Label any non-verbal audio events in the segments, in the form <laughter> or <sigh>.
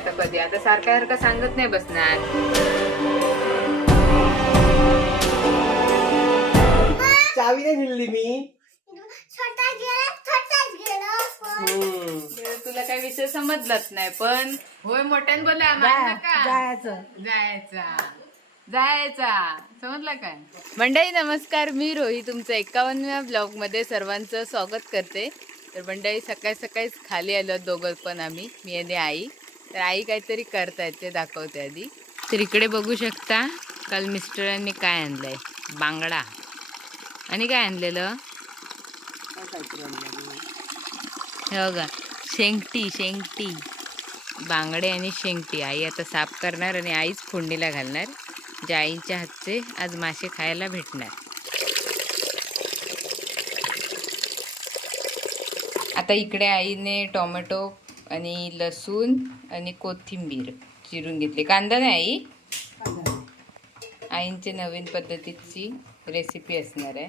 आता कधी? आता सारखा सारखा सांगत नाही बसणार. चावी नाही दिली मी. तुला काही विषय समजलाच नाही पण होय मोठ्यान बोला जायचा. जायचा. समजला काय? मंडळी नमस्कार. मी रोही तुमचं एकावन्नव्या ब्लॉगमध्ये सर्वांचं स्वागत करते. तर मंडळी सकाळी सकाळीच खाली आलो दोघं पण आम्ही मी आणि आई. तर आई काहीतरी करतायत ते दाखवते आधी. तर इकडे बघू शकता काल मिस्टरांनी काय आणलंय? बांगडा. आणि काय आणलेलं? हो का शेंगटी शेंगटी. बांगडे आणि शेंगटी. आई आता साफ करणार आणि आईच फोडणीला घालणार. जे आईच्या हातचे आज मासे खायला भेटणार. आता इकडे आईने टोमॅटो आणि लसूण आणि कोथिंबीर चिरून घेतली. कांदा नाही आई? आईंची नवीन पद्धतीची रेसिपी असणार आहे.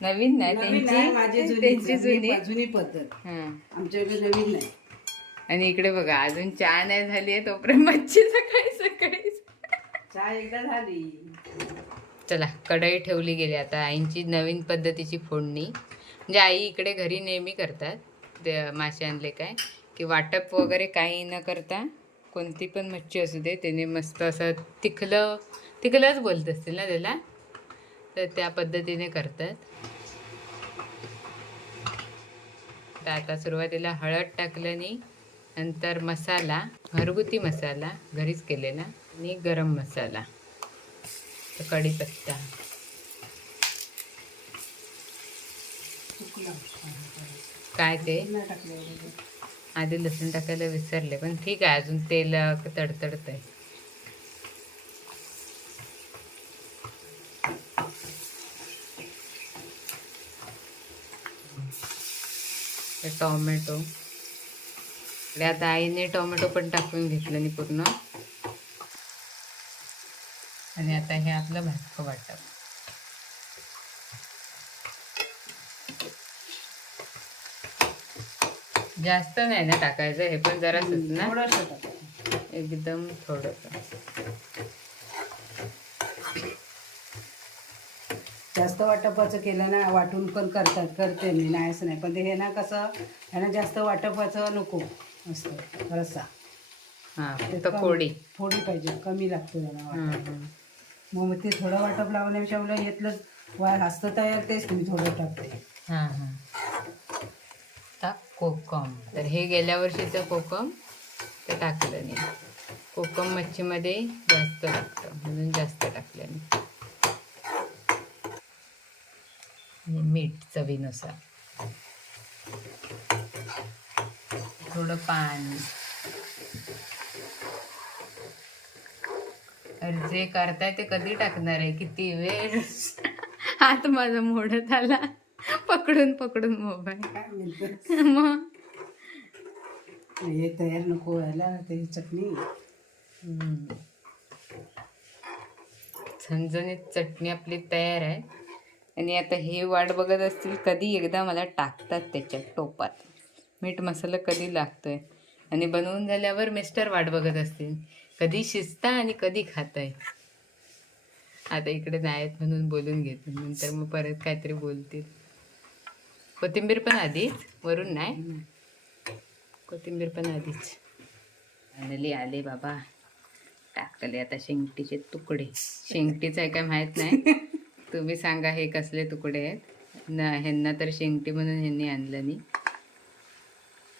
नवीन नाही त्यांची? जुनी त्यांची जुनी? जुनी पद्धत. हां. आमच्याकडे नवीन नाही. आणि इकडे बघा अजून चहा नाही झाली आहे तोपर्यंत मच्छी सकाळी सकाळी. चहा एकदा झाली. चला कढई ठेवली गेली आता आईंची नवीन पद्धतीची फोडणी. म्हणजे आई इकडे घरी नेहमी करतात ते मासे आणले काय? की वाटप वगैरे काही न करता कोणती पण मच्छी असू दे त्याने मस्त असं तिखलं तिखलंच बोलत असतील ना त्याला? तर त्या पद्धतीने करतात. तर आता सुरुवातीला हळद टाकल्याने नंतर मसाला घरगुती मसाला घरीच केलेला आणि गरम मसाला. कढीपत्ता. काय ते? आधी लसूण टाकायला विसरले पण ठीक आहे अजून तेल तडतडत आहे ते टोमॅटो. आता आईने टोमॅटो पण टाकून घेतलं आणि पूर्ण. आणि आता हे आपलं भाजकं वाटतं जास्त नाही ना टाकायचं हे पण जरासच ना? थोडंसं. एकदम थोडं जास्त वाटपाचं केलं ना वाटून पण करतात करते मी नाही असं नाही. पण ते हे ना कसं ह्यानं जास्त वाटपाचं नको असतं रस्सा हा कोडी थोडी पाहिजे कमी लागतो वाटप. हम्म. मग ते थोडं वाटप लावण्यापेक्षा आपलं घेतलं वा असतं तयार तेच मी थोडं टाकते. हा हा. कोकम. तर हे गेल्या वर्षीचं कोकम ते टाकलं नाही कोकम मच्छीमध्ये जास्त लागतं म्हणून जास्त टाकलं नाही मीठ चवीनुसार. थोडं पाणी. अरे जे करताय ते कधी टाकणार आहे? किती वेळ? <laughs> हात माझा मोडत आला. पकडून पकडून मोबाईल. काय म्हणतात <laughs> मग? हे तयार नको व्हायला ते चटणी. हम्म. झणझणीत चटणी आपली तयार आहे. आणि आता हे वाट बघत असतील कधी एकदा मला टाकतात त्याच्यात टोपात. मीठ मसाला कधी लागतोय. आणि बनवून झाल्यावर मिस्टर वाट बघत असतील कधी शिजता आणि कधी खाताय. आता इकडे नाहीत म्हणून बोलून घेते नंतर मग परत काहीतरी बोलतील. कोथिंबीर पण आधीच वरून नाही. कोथिंबीर पण आधीच. फायनली आले बाबा. टाकले आता शेंगटीचे तुकडे. शेंगटीचं आहे काय माहीत नाही. तुम्ही सांगा हे कसले तुकडे आहेत. न ह्यांना तर शेंगटी म्हणून ह्यांनी आणलं नाही.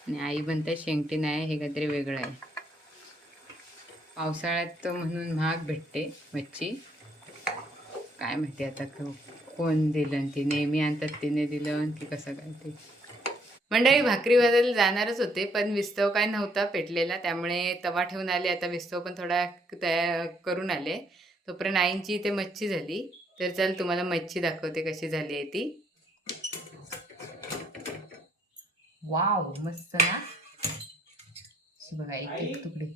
आणि आई म्हणते शेंगटी नाही हे काहीतरी वेगळं आहे. पावसाळ्यात म्हणून महाग भेटते मच्छी. काय माहिती आता कोण दिलं ती नेहमी आणतात तिने दिलं आणि ती कसं काय ते. मंडळी भाकरी वाजायला जाणारच होते पण विस्तव काय नव्हता पेटलेला त्यामुळे तवा ठेवून आले. आता विस्तव पण थोडा तयार करून आले. तोपर्यंत आईंची इथे मच्छी झाली. तर चल तुम्हाला मच्छी दाखवते कशी झाली आहे ती. वाव मस्त ना. बघा एक एक तुकडे.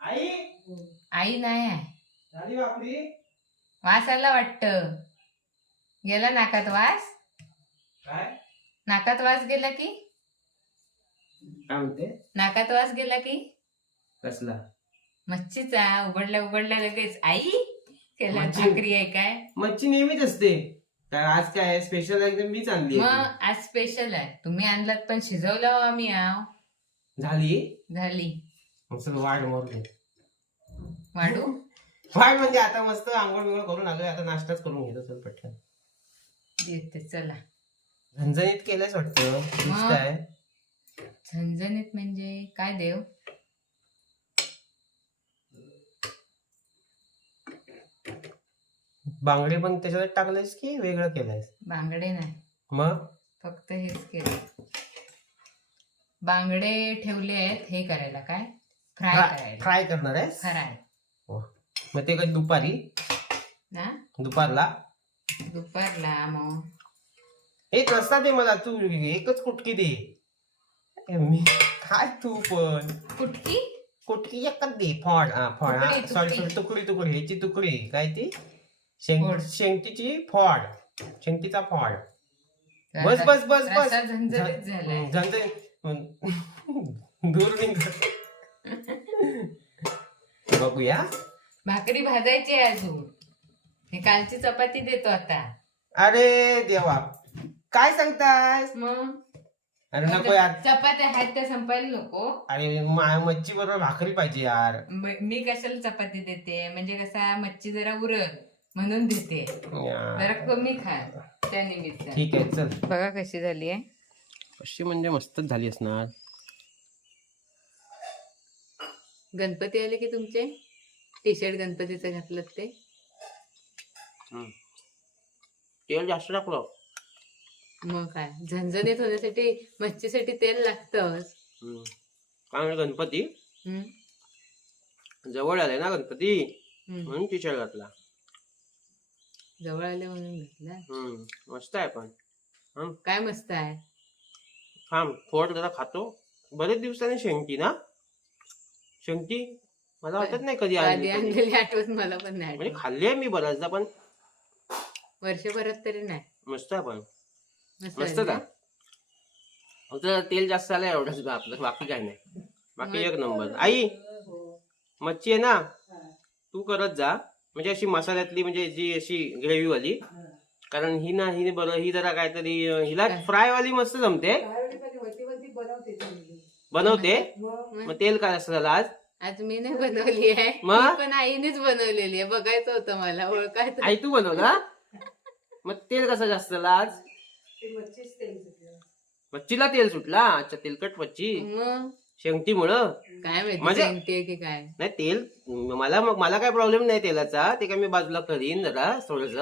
आई. आई नाही आहे. वास आला वाटतं. गेला नाकात वास? काय? नाकात वास गेला की? काय म्हणते? नाकात वास गेला की? कसला? मच्छीचा उघडल्या उघडल्या लगेच. आई केला मच्छी. भाकरी आहे काय? मच्छी नेहमीच असते. तर आज काय स्पेशल एकदम मीच आणली आहे मग आज स्पेशल आहे. तुम्ही आणलात पण शिजवलं हो आम्ही आव ती. झाली? झाली. मग चल वाढ मोर वाढू? <laughs> वाढ म्हणजे आता मस्त आंघोळ बिंघोळ करून आलोय. आता नाश्ताच करून घेतो चल पटकन. येते चला. झणझणीत केलंयच वाटतं दिसतंय झणझणीत म्हणजे काय देव? बांगडे पण त्याच्यात टाकलेस की वेगळं केलंयस? बांगडे नाही. मग? फक्त हेच केलं. बांगडे ठेवले आहेत हे करायला काय? फ्राय करायला. फ्राय करणार आहेस? फ्राय. मग ते कधी दुपारी? ना? दुपारला? दुपारला मग. एक रस्ता दे मला तू? एकच कुटकी दे. मी काय तू पण. कुटकी? कुटकी एकच दे हा तुकडी, सॉरी. सॉरी तुकडी तुकडी. ह्याची तुकडी. काय ती? शेंग. शेंगटीची फॉड शेंगटीचा फॉड बस बस बस बस. झणझणीत दूर निघ. <laughs> बघूया. भाकरी भाजायची अजून. हे कालची चपाती देतो आता. अरे देवा. काय सांगताय मग? अरे नको यार. चपात्या आहेत त्या संपायला नको. अरे मा- मच्छी बरोबर भाकरी पाहिजे यार. म- मी कशाला चपाती देते? म्हणजे कसा मच्छी जरा उरल म्हणून देते. जरा कमी खा त्या निमित्त ठीक आहे चल. बघा कशी झाली आहे. कशी म्हणजे मस्तच झाली असणार. गणपती आले की तुमचे? टी शर्ट गणपतीचं घातलं ते? तेल जास्त टाकलं मग काय? झणझणीत होण्यासाठी मच्छीसाठी तेल लागतंच काय म्हणजे गणपती? जवळ आले ना गणपती. म्हणून टी शर्ट घातला. जवळ आले म्हणून घेतला? हम्म, मस्त आहे पण. काय मस्त आहे? थांब फोड जरा खातो. बरेच दिवसाने शेंगटी ना? शेंगटी मला वाटत नाही कधी आधी आणलेली आठवत मला पण नाही म्हणजे आठवत. खाल्ली आहे मी बऱ्याचदा पण वर्षभरात तरी नाही. मस्त आहे पण. मस्त ना? फक्त तेल जास्त आलं एवढंच बा आपलं. बाकी काय नाही. बाकी एक नंबर. आई मच्छी आहे ना? तू करत जा. म्हणजे अशी मसाल्यातली म्हणजे जी अशी ग्रेव्ही वाली कारण ही ना ही बरं ही जरा काहीतरी हिला फ्राय वाली मस्त जमते. बनवते मग? तेल काय असतं त्याला आज? आज मी नाही बनवली आहे. मग? पण आईनेच बनवलेली आहे. बघायचं होतं मला ओळखायचं आई तू बनवला मग तेल कसं जास्त झालं आज? मच्छीला तेल सुटला? अच्छा तेलकट मच्छी. मग? शेंगटीमुळं काय माहिती म्हणजे- की काय? नाही तेल मला मला काय प्रॉब्लेम नाही तेलाचा. ते काय मी बाजूला करीन जरा थोडस.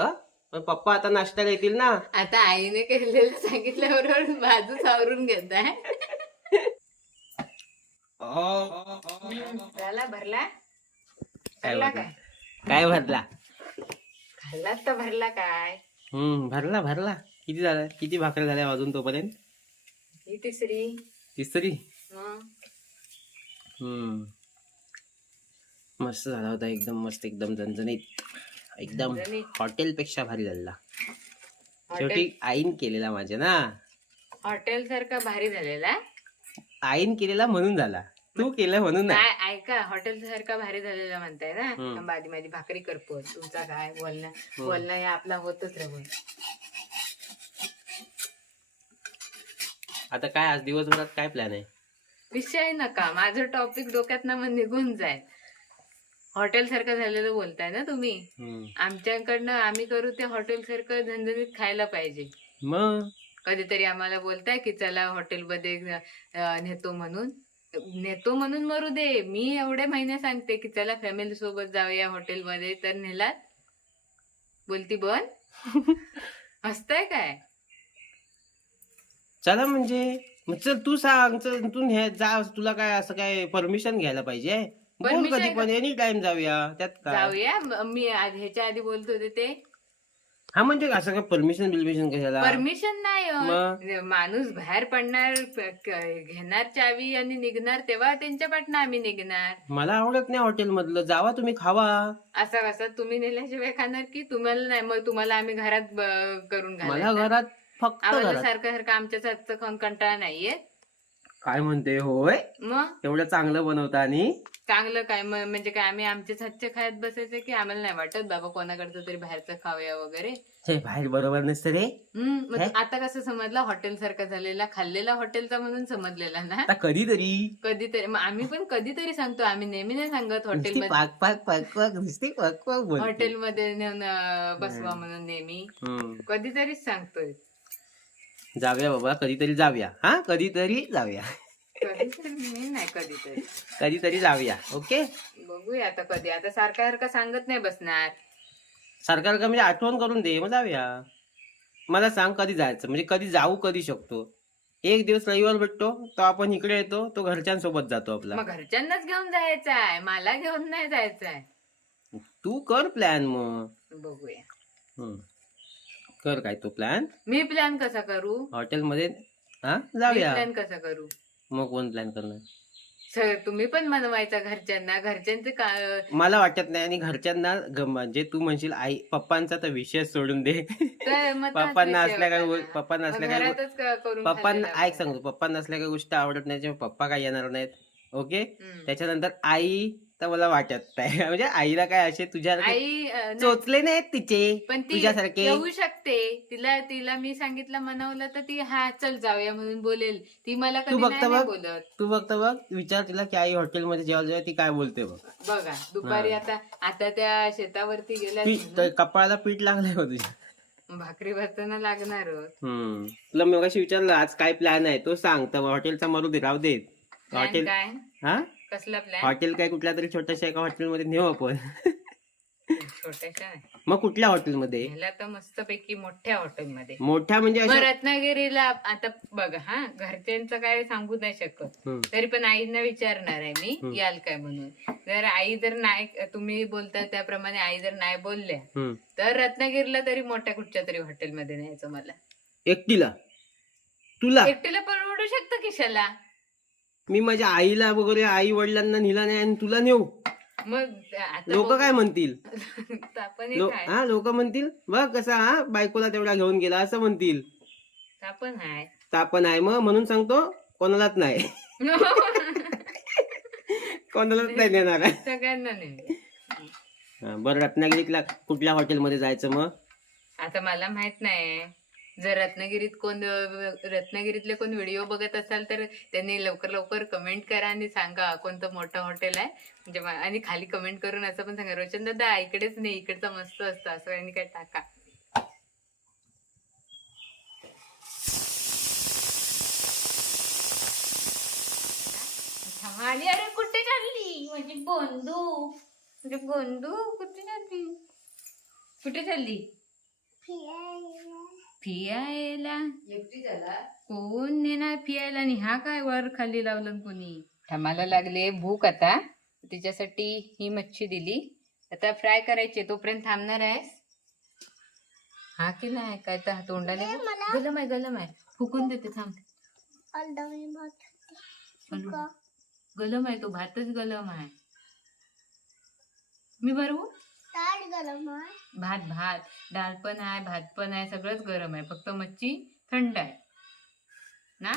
पण पप्पा आता नाश्त्याला येतील ना. आता आईने केलेलं सांगितल्याबरोबर बाजू सावरून घेत आहे. झाला भरला? काय भरला? काय? काय भरला? खाल्लात तर भरला काय? हम्म भरला भरला. किती झाला? किती भाकऱ्या झाल्या अजून तोपर्यंत? ही तिसरी? तिसरी हम्म. मस्त झाला होता एकदम मस्त एकदम झणझणीत. एकदम झणझणीत. हॉटेल पेक्षा भारी झाला. हॉटेल? शेवटी आईन केलेला माझ्या ना. हॉटेल सारखा भारी झालेला? आईन केलेला म्हणून झाला. तू केलं म्हणून नाही. काय ऐका हॉटेल सारखा भारी झालेला म्हणताय ना. हम्म. थांबा आधी माझी भाकरी करतो. तुमचा काय बोलणं बोलणं हे आपला होतच राहून. आता काय आज दिवसभरात काय प्लॅन आहे? विषय नका. माझं टॉपिक डोक्यात ना मग निघून जाय हॉटेल सारखं झालेलं बोलताय ना तुम्ही? हम्म. आमच्याकडनं आम्ही करू ते हॉटेल सारखं झणझणीत खायला पाहिजे. मग? कधीतरी आम्हाला बोलताय की चला हॉटेलमध्ये नेतो म्हणून. नेतो म्हणून मरू दे. मी एवढे महिने सांगते की चला फॅमिली सोबत जाऊया हॉटेलमध्ये तर नेलात. बोलती बन <laughs> हसताय काय? चला म्हणजे मग चल तू सांग चल तू न्या- जा तुला काय असं काय परमिशन घ्यायला पाहिजे? बोल Permission कधी पण एनी टाइम जाऊया. त्यात काय? जाऊया. म- ह्याच्या आधी बोलत होते ते. हा म्हणजे असं काय परमिशन बिल्मिशन कशाला? परमिशन नाही हो. मग? माणूस बाहेर पडणार प- क- घेणार चावी आणि निघणार तेव्हा त्यांच्या पाटणं आम्ही निघणार. मला आवडत नाही हॉटेल मधलं जावा तुम्ही खावा. असा कसा? तुम्ही नेल्याशिवाय खाणार की तुम्हाला नाही? मग तुम्हाला आम्ही घरात ब- करून मला घरात फक्त आम्हाला घरात. सारखं सारखं हातचं खाऊन कंटाळा नाहीये. काय म्हणते? होय. मग? एवढं चांगलं बनवता आणि? चांगलं काय? म- म्हणजे काय आम्ही आमचेच हातचे खायत बसायचं की आम्हाला नाही वाटत बाबा कोणाकडचं तरी बाहेरचं खाऊया वगैरे. हे बाहेर बरोबर नसतं रे. हम्म मग हे? आता कसं समजला? हॉटेल सारखा झालेला खाल्लेला हॉटेलचा म्हणून समजलेला ना? आता कधीतरी. कधीतरी मग आम्ही पण कधीतरी सांगतो आम्ही नेहमी नाही सांगत नुसती हॉटेलमध्ये. पाक पाक पाक पाक नुसती पाक पाक बोलते. हॉटेलमध्ये नेऊन अं, बसवा म्हणून नेहमी. हम्म. कधीतरीच सांगतोय. जाऊया बाबा कधीतरी जाऊया. हा कधीतरी जाऊया. कधीतरी मी नाही कधीतरी. कधीतरी जाऊया ओके? बघूया आता कधी. आता सारखा सारखा सांगत नाही बसणार. सरकार का म्हणजे आठवण करून दे मग जाऊया. मला सांग कधी जायचं म्हणजे कधी जाऊ कधी शकतो. एक दिवस रविवार भेटतो तो आपण इकडे येतो तो घरच्यांसोबत जातो आपला. मग घरच्यांनाच घेऊन जायचं आहे मला घेऊन नाही जायचं आहे तू कर प्लॅन मग. बघूया. हम्म. कर काय तो प्लॅन मी प्लॅन कसा करू? हॉटेलमध्ये हा? जाऊया. प्लॅन कसा करू? मग कोण प्लॅन करणार? सर तुम्ही पण बनवायचा घरच्यांना. घरच्यांचे का मला वाटत नाही आणि घरच्यांना ग- म्हणजे तू म्हणशील आई पप्पांचा तर विषय सोडून दे. मग पप्पांना विषय असल्या काय होता गो- ना. पप्पांना मग असल्या काय गो- घरातच क- करून पप्पांना खाल्लेलं ऐक सांगतो पप्पांना असल्या काही गोष्टी आवडत नाही त्यामुळे पप्पा काय येणार नाहीत. ओके? हम्म. त्याच्यानंतर आई तर मला वाटत नाही. <laughs> म्हणजे आईला काय असे तुझ्या आई अं, नाही, चोचले नाहीत तिचे पण ती तुझ्यासारखे? येऊ शकते. तिला तिला मी सांगितलं मनवलं तर ती हा चल जाऊया म्हणून बोलेल. ती मला तू कधी बघता नाही नाही बघ. बोलत. तू फक्त बघ. विचार तिला की आई हॉटेलमध्ये जेवायला जेव्हा ती काय बोलते बघ. बघा दुपारी हा. आता आता त्या शेतावरती गेल्या पीठ तर कपाळाला पीठ लागलंय का तुझ्या. भाकरी भरताना लागणार हम्म. तुला मी विचारलं आज काय प्लॅन आहे? तो सांग. तर हॉटेलचा मरू दे राहू दे. हॉटेल काय? हा? कसला प्लॅन हॉटेल काय कुठल्या तरी छोट्याशा एका हॉटेलमध्ये नेऊ आपण. छोट्याशा. मग कुठल्या हॉटेलमध्ये? ह्याला तर मस्त पैकी मोठ्या हॉटेलमध्ये. मोठ्या म्हणजे मग अशा रत्नागिरीला आता बघा हा घरच्यांचं काय सांगू नाही शकत. हम्म. तरी पण आईंना विचारणार आहे मी याल काय म्हणून. जर आई जर नाही तुम्ही बोलता त्याप्रमाणे आई जर नाही बोलल्या हम्म. तर रत्नागिरीला तरी मोठ्या कुठच्या तरी हॉटेलमध्ये न्यायचं मला. एकटीला? तुला? एकटीला परवडू शकतं किशाला? मी माझ्या आईला वगैरे आई वडिलांना नेला नाही आणि तुला नेऊ? मग आता लोक काय म्हणतील? <laughs> बघू. आपण लो- काय हा लोक म्हणतील बघ कसा हा बायकोला तेवढा घेऊन गेला असं म्हणतील. आपण तापण आहे मग म्हणून सांगतो कोणालाच नाही. <laughs> कोणालाच नाही देणार. आहे. सगळ्यांना नाही हा, बरं रत्नागिरीतला कुठल्या हॉटेलमध्ये जायचं मग? आता मला माहीत नाही जर रत्नागिरीत कोण रत्नागिरीतले कोण व्हिडिओ बघत असाल तर त्यांनी लवकर लवकर कमेंट करा आणि सांगा कोणतं मोठं हॉटेल आहे. म्हणजे आणि खाली कमेंट करून असं पण सांगा रोशन दादा इकडेच नाही इकडचं मस्त असतं असं आणि काय टाका. आली अरे कुठे चालली? माझी बंधू. माझी बंधू कुठे चालली? कुठे चालली? फियायला कोण नेणार फियायला आणि हा काय वर खाली लावलं कोणी? ठमाला लागले भूक आता. तिच्यासाठी ही मच्छी दिली. आता फ्राय करायची तोपर्यंत थांबणार आहेस? हा की नाही? काय तर तोंडाने गलम आहे गलम आहे. फुकून देते थांब. गलम आहे तो भातच गलम आहे. मी भरवू? भात भात. डाळ पण आहे भात पण आहे सगळंच गरम आहे. फक्त मच्छी थंड आहे. ना?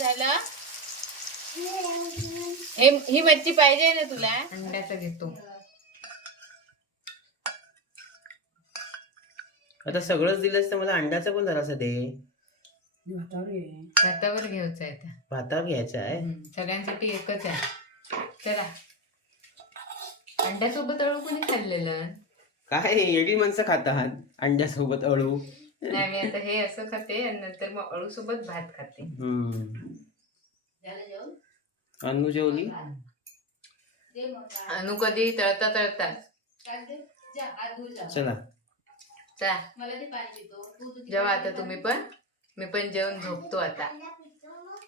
झालं? हे ही मच्छी पाहिजे ना तुला? अंड्याचं घेतो. आता सगळंच दिलंस तर मला अंड्याचं पण जरासं दे. भातावर ये. भातावर घ्यायचं आहे आता. भातावर घ्यायचं आहे? हम्म, सगळ्यांसाठी एकच आहे. चला. अंड्यासोबत अळू कोणी खाल्लेलं? काय येडी माणसं खातात अंड्यासोबत अळू. नाही मी आता हे असं खाते आणि नंतर मग अळू सोबत भात खाते. हम्म. अन्नू जेवली? अनु कधी तळता तळता. चला. चा. जेव्हा आता तुम्ही पण. मी पण जेवण झोपतो आता.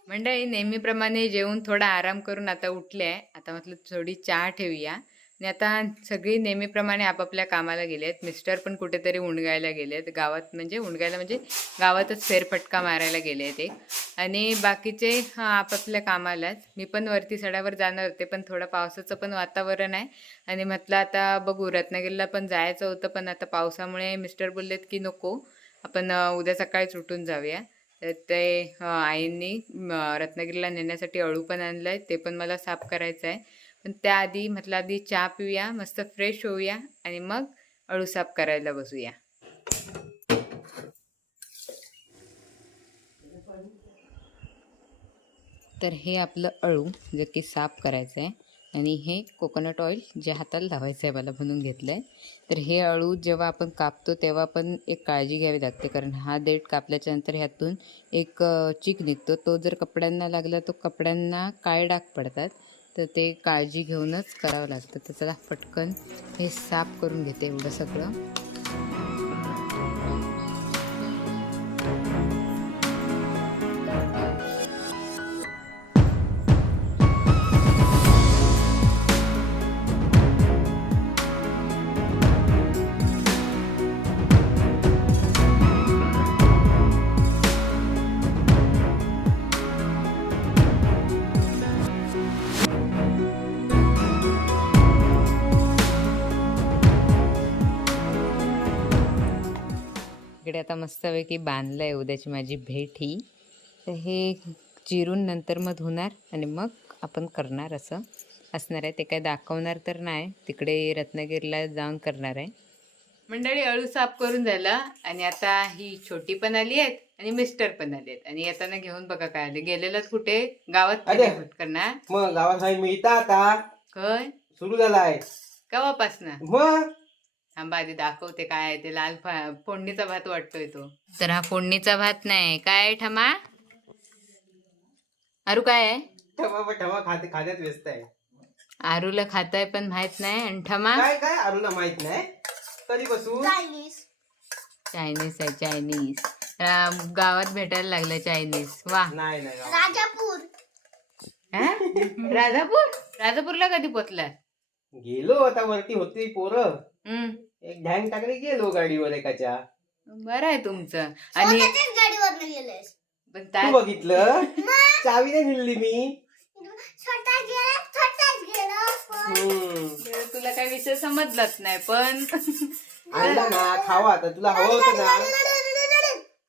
मंडळी नेहमीप्रमाणे जेवून थोडा आराम करून आता उठले आहे. आता म्हटलं थोडी चहा ठेवूया. आणि आता सगळी नेहमीप्रमाणे आपापल्या कामाला गेले आहेत मिस्टर पण कुठेतरी उंडगायला गेले आहेत गावात म्हणजे उंडगायला म्हणजे गावातच फेरफटका मारायला गेले आहेत एक. आणि बाकीचे हां आपापल्या कामालाच. मी पण वरती सड्यावर जाणार होते पण थोडं पावसाचं पण वातावरण आहे. आणि म्हटलं आता बघू रत्नागिरीला पण जायचं होतं पण आता पावसामुळे मिस्टर बोललेत की नको आपण उद्या सकाळीच उठून जाऊया. तर ते आईंनी रत्नागिरीला नेण्यासाठी अळू पण आणलं आहे ते पण मला साफ करायचं आहे पण त्याआधी म्हटलं आधी चहा पिऊया मस्त फ्रेश होऊया आणि मग अळू साफ करायला बसूया. तर हे आपलं अळू जे की साफ करायचं आहे आणि हे कोकोनट ऑइल जे हाताला लावायचं आहे मला बनवून घेतलं आहे तर हे अळू जेव्हा आपण कापतो तेव्हा पण एक काळजी घ्यावी लागते कारण हा देठ कापल्याच्या नंतर ह्यातून एक चीक चिक निघतो. तो जर कपड्यांना लागला तो कपड्यांना काळे डाग पडतात. तर ते काळजी घेऊनच करावं लागतं. तर चला पटकन हे साफ करून घेते एवढं सगळं. आता मस्तपैकी बांधलं आहे उद्याची माझी भेट ही. तर हे चिरून नंतर मग धुणार आणि मग आपण करणार असं. असणार आहे. ते काय दाखवणार तर नाही. तिकडे रत्नागिरीला जाऊन करणार आहे. मंडळी अळू साफ करून झाला. आणि आता ही छोटी पण आली आहेत आणि मिस्टर पण आले आहेत. आणि येताना घेऊन बघा काय आले. गेलेलाच कुठे? गावात अरे. करणार? मग गावात मिळता आता. काय सुरू झालाय. कवापासनं? मग? थांबा आधी दाखवते काय आहे ते लाल फा- फोडणीचा भात वाटतोय तो. तर हा फोडणीचा भात नाही. काय ठमा? आरू काय आहे? ठमा ठमा खाते खात्यात व्यस्त आहे. आरूला खाताय पण माहीत नाही. आणि ठमा? काय काय अरुणा माहीत नाही? कधीपासून चायनीज. चायनीज आहे चायनीज. रा- गावात भेटायला लागलं चायनीज. वा. नाही नाही गावात. राजापूर. हा? <laughs> राजापूर? राजापूरला कधी पोचला गेलो आता वरती होती पोरं. एक ढँग टाकले गेलो गाडीवर एकाच्या. बरं आहे तुमचं. आणि स्वतःच्याच गाडीवर गेलेस. पण तू त्या- बघितलं? चावी नाही दिली मी. स्वतः गेला स्वतःच गेलो पण. हम्म. तुला काय विषय समजलाच नाही पण आणला ना खावा आता. तुला हवं होतं ना?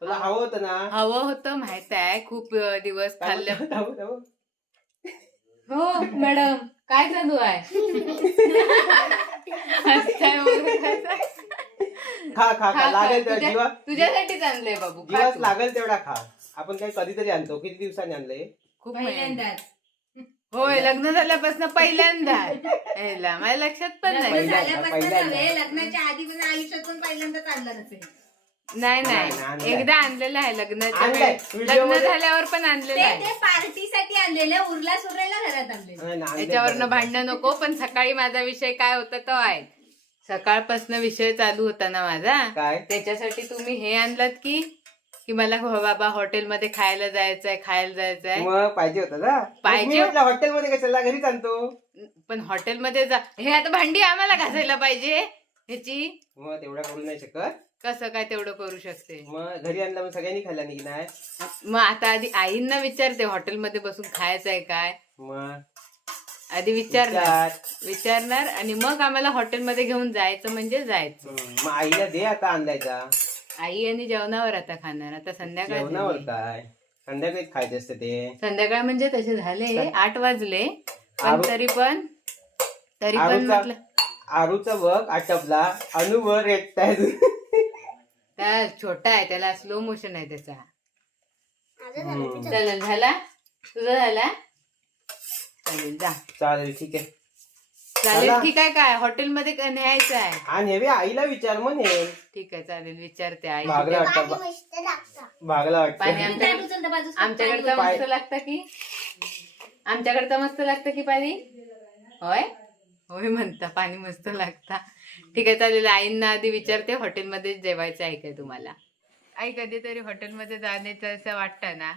तुला हवं होतं ना? हवं होतं माहीत आहे. खूप अं, दिवस थांब. हो मॅडम. काय चालू आहे. <laughs> खा खा खा. लागेल तेव्हा तुझ्या- जीवा तुझ्यासाठीच आणलंय बाबू. खा जीवास तू. लागेल तेवढा खा. आपण काही कधीतरी आणतो. किती दिवसांनी आणलंय? खूप पहिल्यांदा होय लग्न झाल्यापासून पहिल्यांदा. यायला माझ्या लक्षात पण नाही. पहिल्यांदा पहिल्यांदा. लग्नाच्या आधी पण आयुष्यात पण पहिल्यांदाच आणलं नसेल. नाही नाही, नाही आणलंय. एकदा आणलेलं आहे लग्नाच्या आणलंय. वेळेस. व्हिडिओ लग्न मध्ये- झाल्यावर पण आणलेलं आहे ते पार्टीसाठी आणलेलं उरला सुरलेला घरात आणलेलं नाही ना, आणलंय याच्यावरनं बरं. भांडणं नको पण सकाळी माझा विषय काय होता तो आहे सकाळपासून विषय चालू होता ना माझा काय त्याच्यासाठी तुम्ही हे आणलात की की मला हो बाबा हॉटेलमध्ये खायला जायचंय खायला जायचंय मग पाहिजे होतं ना पाहिजे? मी म्हटलं हॉटेलमध्ये कशाला घरीच आणतो पण हॉटेलमध्ये जा हे आता भांडी आम्हाला घासायला पाहिजे ह्याची मग तेवढा करू नाही शकत कसं काय तेवढं करू शकते? मग घरी आणलं मग सगळ्यांनी खाल्ला नाही की नाही मग आता आधी आईंना विचारते हॉटेलमध्ये बसून खायचंय काय? मग? आधी विचारणार. विचार. विचारणार आणि मग आम्हाला हॉटेलमध्ये घेऊन जायचं म्हणजे जायचं. हम्म, मग आईला दे आता आणलायचा आई आणि जेवणावर आता खाणार. आता संध्याकाळ जेवणावर झाली. काय? संध्याकाळी खायचं असतं ते. संध्याकाळ म्हणजे तसे झाले आठ वाजले. पण आरू- तरी पण तरी पण आरूचा म्हटलं आरूचा बघ आटपला. अनुवर रेटताय त्या छोटा आहे त्याला स्लो मोशन आहे त्याचा. झालं चालेल झाला? तुझा झाला? चालेल जा. चालेल ठीक आहे. चालेल चला. ठीक आहे काय हॉटेलमध्ये न्यायचं आहे. आणि हे आईला विचार म्हणे ठीक आहे चालेल विचारते आई. भागला वाटतं. भागला आमच्याकडचं मस्त लागतं की? आमच्याकडचं मस्त लागतं की पाणी? होय? होय म्हणता पाणी मस्त लागता. ठीक आहे चालेल. आईंना आधी विचारते हॉटेलमध्ये जेवायचं आहे काय तुम्हाला? आई कधीतरी हॉटेलमध्ये जाण्याचं असं वाटतं ना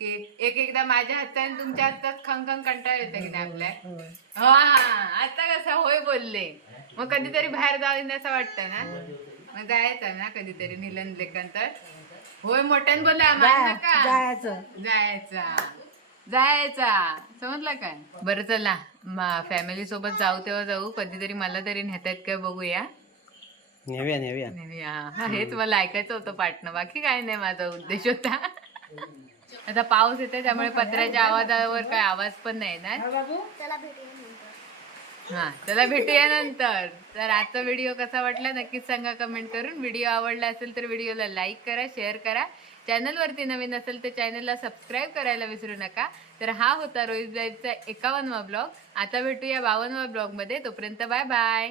की एक एकदा माझ्या आणि तुमच्या हातात खंग कंटाळ येते की नाही आपल्या? हा. आता कसं होय बोलले. मग कधीतरी बाहेर जाऊन असं वाटतं ना? मग जायचं ना कधीतरी निलन लेखन तर होय मोठ्यान बोला जायचं. जायचा. जायचा. समजलं काय? बरं चला. फॅमिली सोबत जाऊ तेव्हा जाऊ. कधीतरी मला तरी नेतायत काय बघूया. नेऊया नेऊया. नेहमी, हा. हा, हेच मला ऐकायचं होतं पाटणं. बाकी काय नाही माझा उद्देश होता. आता पाऊस येते त्यामुळे पत्र्याच्या आवाजावर काय आवाज पण नाही ना? चला भेटूया नंतर. हा चला भेटूया नंतर. तर आजचा व्हिडिओ कसा वाटला नक्कीच सांगा कमेंट करून. व्हिडिओ आवडला असेल तर व्हिडिओला लाईक करा शेअर करा. चॅनलवरती नवीन असेल तर चॅनलला सबस्क्राईब करायला विसरू नका. तर हा होता रोहित लाईफचा एकावन्नवा ब्लॉग आता भेटूया बावन्नवा ब्लॉगमध्ये तोपर्यंत बाय बाय